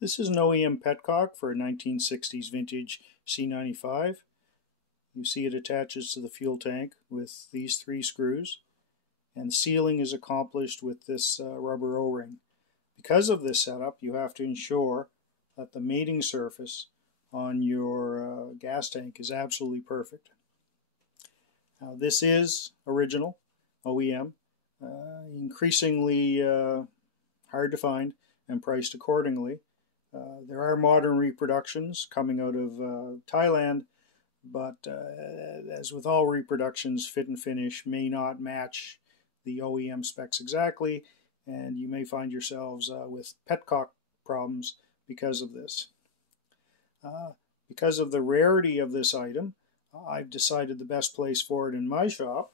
This is an OEM Petcock for a 1960s vintage C95. You see it attaches to the fuel tank with these 3 screws, and sealing is accomplished with this rubber O-ring. Because of this setup, you have to ensure that the mating surface on your gas tank is absolutely perfect. Now, this is original OEM, increasingly hard to find and priced accordingly. There are modern reproductions coming out of Thailand, but as with all reproductions, fit and finish may not match the OEM specs exactly, and you may find yourselves with Petcock problems because of this. Because of the rarity of this item, I've decided the best place for it in my shop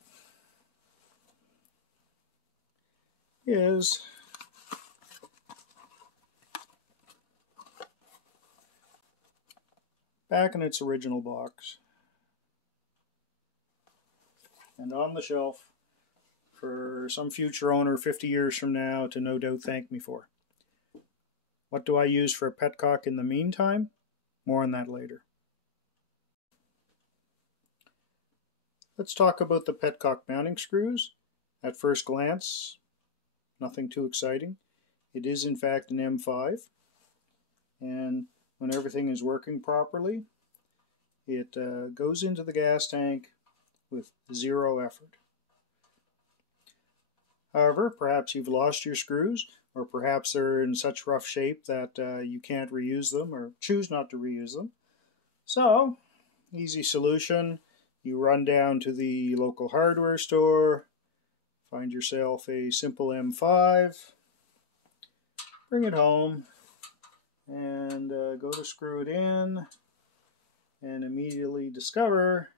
is back in its original box and on the shelf for some future owner 50 years from now to no doubt thank me for. What do I use for a Petcock in the meantime? More on that later. Let's talk about the Petcock mounting screws. At first glance, nothing too exciting. It is in fact an M5, and when everything is working properly, it goes into the gas tank with 0 effort. However, perhaps you've lost your screws, or perhaps they're in such rough shape that you can't reuse them or choose not to reuse them. So, easy solution. You run down to the local hardware store, find yourself a simple M5, bring it home, and go to screw it in, and immediately discover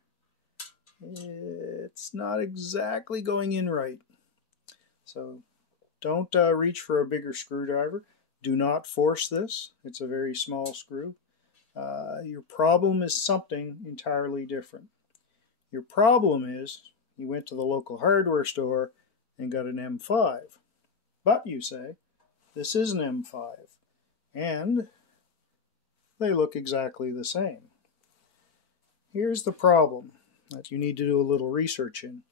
it's not exactly going in right. So don't reach for a bigger screwdriver. Do not force this. It's a very small screw. Your problem is something entirely different. Your problem is you went to the local hardware store and got an M5. But you say, this is an M5. And they look exactly the same. Here's the problem that you need to do a little research in.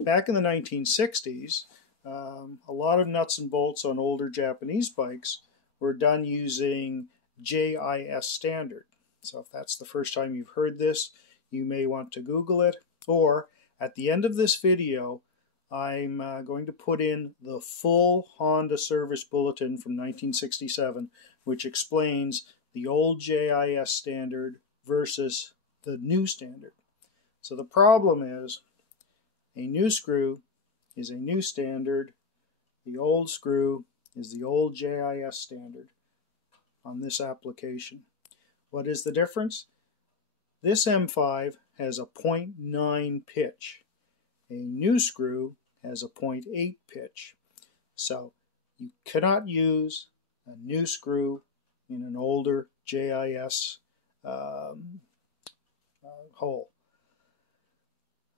Back in the 1960s, a lot of nuts and bolts on older Japanese bikes were done using JIS standard. So if that's the first time you've heard this, you may want to Google it, or at the end of this video, I'm going to put in the full Honda service bulletin from 1967, which explains the old JIS standard versus the new standard. So the problem is, a new screw is a new standard, the old screw is the old JIS standard on this application. What is the difference? This M5 has a 0.9 pitch. A new screw has a 0.8 pitch. So you cannot use a new screw in an older JIS hole.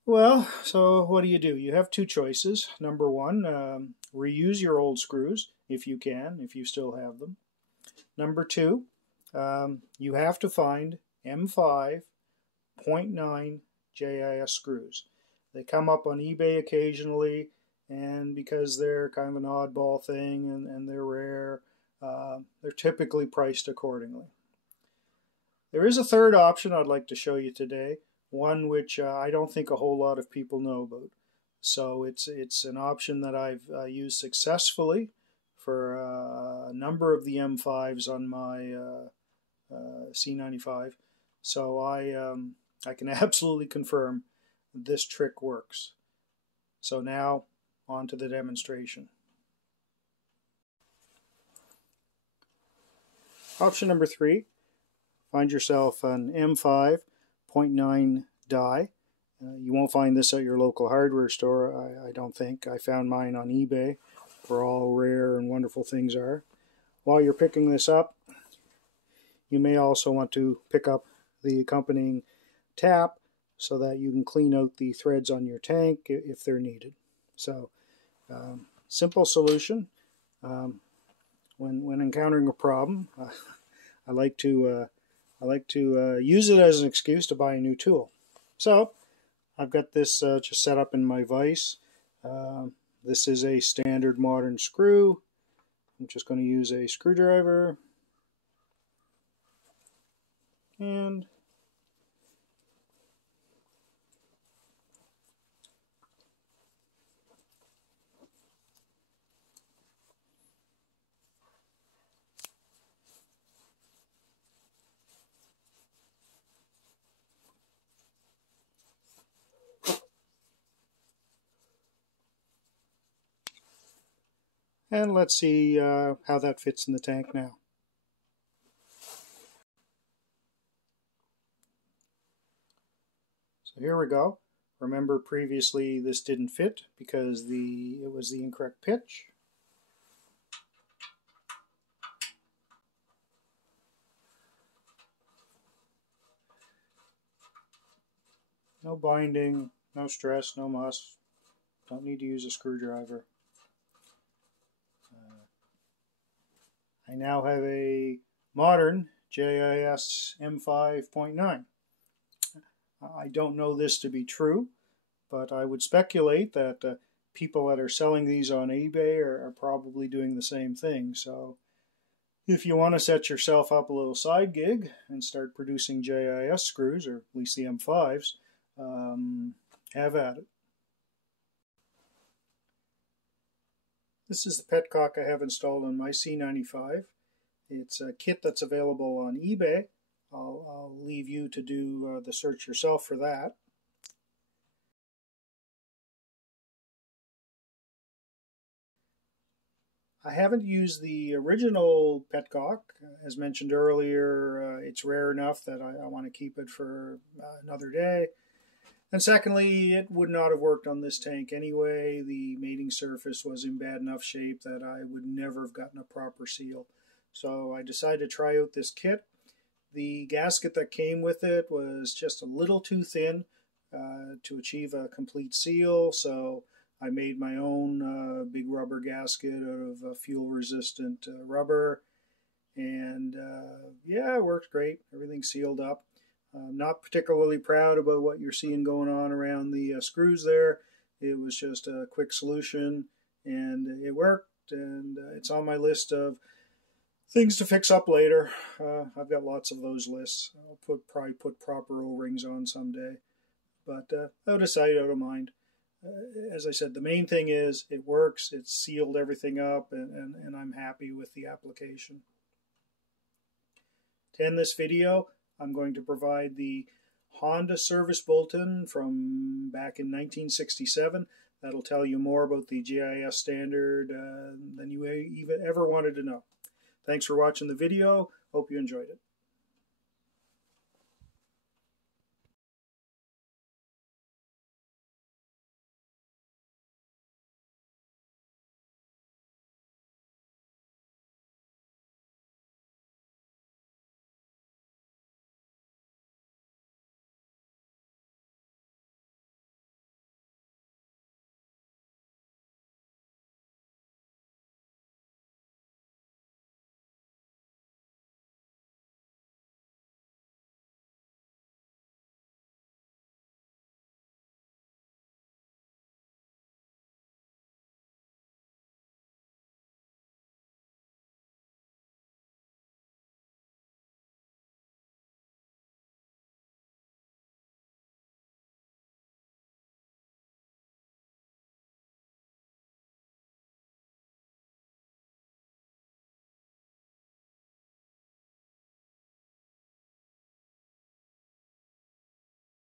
Well, so what do? You have 2 choices. Number 1, reuse your old screws if you can, if you still have them. Number 2, you have to find M5 0.9 JIS screws. They come up on eBay occasionally, and because they're kind of an oddball thing and they're rare, they're typically priced accordingly. There is a third option I'd like to show you today, one which I don't think a whole lot of people know about. So it's an option that I've used successfully for a number of the M5s on my C95. So I can absolutely confirm this trick works. So now on to the demonstration. Option number 3, find yourself an M5 0.9 die. You won't find this at your local hardware store, I don't think. I found mine on eBay, where all rare and wonderful things are. While you're picking this up, you may also want to pick up the accompanying tap so that you can clean out the threads on your tank if they're needed. So, simple solution. When encountering a problem, I like to use it as an excuse to buy a new tool. So I've got this just set up in my vise. This is a standard modern screw. I'm just going to use a screwdriver and let's see how that fits in the tank now. So here we go. Remember previously this didn't fit because it was the incorrect pitch. No binding, no stress, no muss. Don't need to use a screwdriver. I now have a modern JIS M5.9. I don't know this to be true, but I would speculate that people that are selling these on eBay are probably doing the same thing. So if you want to set yourself up a little side gig and start producing JIS screws, or at least the M5s, have at it. This is the Petcock I have installed on my C95. It's a kit that's available on eBay. I'll leave you to do the search yourself for that. I haven't used the original Petcock. As mentioned earlier, it's rare enough that I want to keep it for another day. And secondly, it would not have worked on this tank anyway. The mating surface was in bad enough shape that I would never have gotten a proper seal. So I decided to try out this kit. The gasket that came with it was just a little too thin to achieve a complete seal, so I made my own big rubber gasket out of fuel-resistant rubber, and yeah, it worked great. Everything sealed up. Not particularly proud about what you're seeing going on around the screws there. It was just a quick solution, and it worked, and it's on my list of things to fix up later. I've got lots of those lists. I'll probably put proper O-rings on someday, but out of sight, out of mind. As I said, the main thing is it works. It's sealed everything up, and I'm happy with the application. To end this video, I'm going to provide the Honda service bulletin from back in 1967. That'll tell you more about the GIS standard than you ever wanted to know. Thanks for watching the video. Hope you enjoyed it.